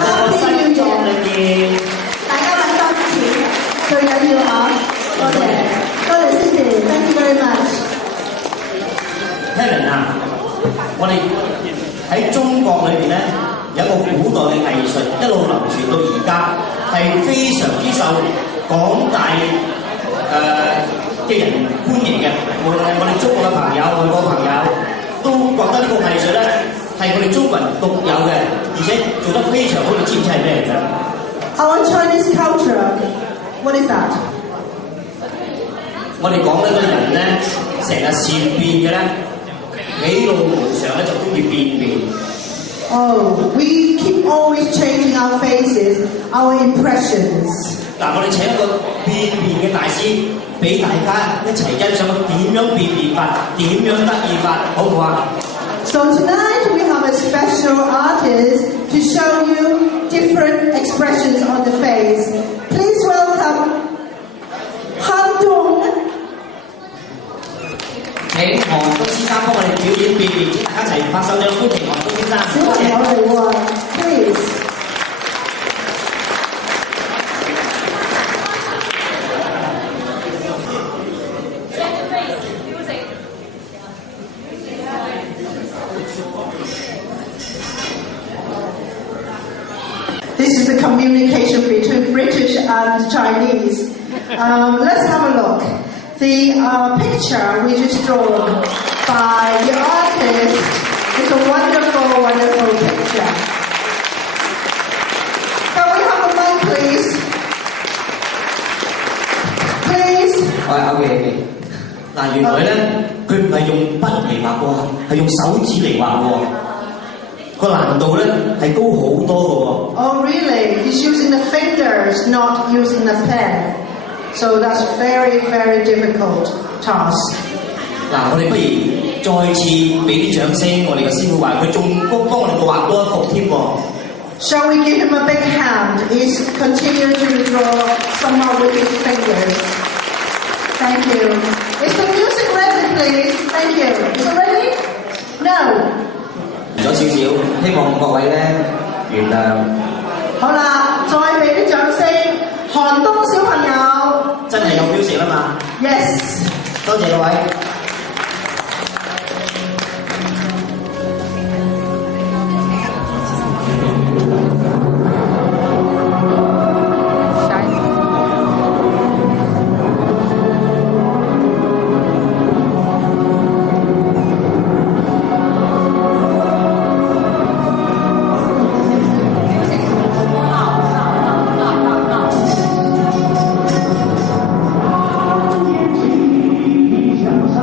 個西裝裏邊。大家揾多啲錢，最緊要嚇，多謝 Cindy，thank you very much。Helen 啊，我哋喺中國裏邊咧有一個古代嘅藝術，一路流傳到而家，係非常之受廣大嘅人歡迎嘅。無論係我哋中國嘅朋友、外國朋友，都覺得呢個藝術咧係我哋中國人獨有嘅，而且做得非常好。你知唔知係咩嚟㗎？Our Chinese culture, what is that？ 我哋講呢個人咧，成日善變嘅咧，喜怒無常咧就中意變面。Oh, we keep always changing our faces, our impressions. 嗱，我哋請一個變面嘅大師，俾大家一齊欣賞佢點樣變面法，點樣得意法，好唔好啊？ So tonight we have a special artist to show you different expressions on the face. Please welcome Han Dong. 請韓東先生幫我哋表演變面，大家一齊拍手掌歡迎韓東先生。小朋友嚟喎 ，please。This is the communication between British and Chinese. Let's have a look. The picture which is drawn by the artist is a wonderful, wonderful picture. Can we have a mic, please? Please? OK。嗱，原來咧，佢唔係用筆嚟畫喎，係用手指嚟畫喎。個難度咧係高好多嘅喎。Oh, really? He's using the fingers, not using the pen. So that's a very, very difficult task. 嗱，我哋不如再次俾啲掌聲，我哋嘅師傅話佢仲幫我哋畫多一幅添喎。Shall we give him a big hand? He's continuing to draw somehow with his fingers. Thank you. Is the music ready, please? Thank you. Is it ready? No. 咗少少，希望各位咧原諒。好啦，再俾啲掌聲，韓東小朋友。真係有表情啦嘛 ！Yes。多謝各位。想象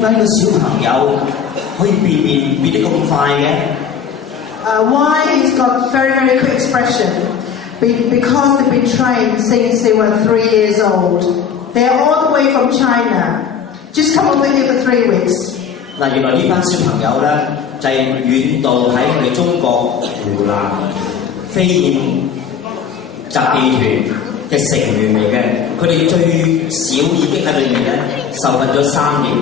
點解個小朋友可以變得咁快嘅？ Why he's got very, very quick expression? Because they've been trained since they were 3 years old. They're all the way from China. Just come over here for 3 weeks. 嗱，原來呢班小朋友咧就係遠道喺我哋中國湖南飛燕雜技團嘅成員嚟嘅，佢哋最少已經喺裏面咧受訓咗3年，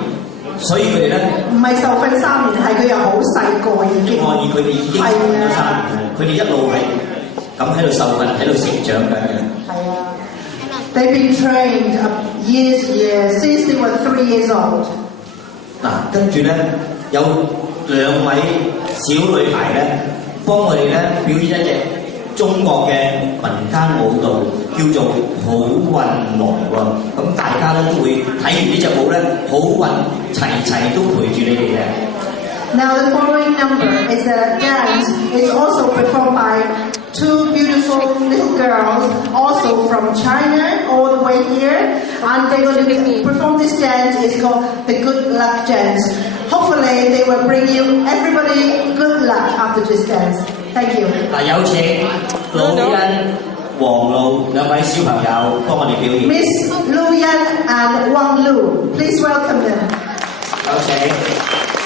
所以佢哋咧唔係受訓3年，係佢又好細個已經。我以佢哋已經受訓咗3年，佢哋一路係咁喺度受訓，喺度成長緊嘅。係啊。They've been trained years since they were 3 years old. 嗱，跟住咧有2位小女孩咧，幫我哋咧表演一隻中國嘅民間舞蹈，叫做好運來喎。咁大家咧都會睇完呢隻舞咧，好運齊都陪住你哋嘅。Now the following number is a dance. It's also performed by 2 beautiful little girls, also from China, all the way here, and they're going to perform this dance. It's called the Good Luck Dance. Hopefully, they will bring you everybody good luck after this dance. Thank you. 嗱，有請魯欣、黃露2位小朋友幫我哋表演。Miss Lu Yan and Wang Lu, please welcome them. 有請。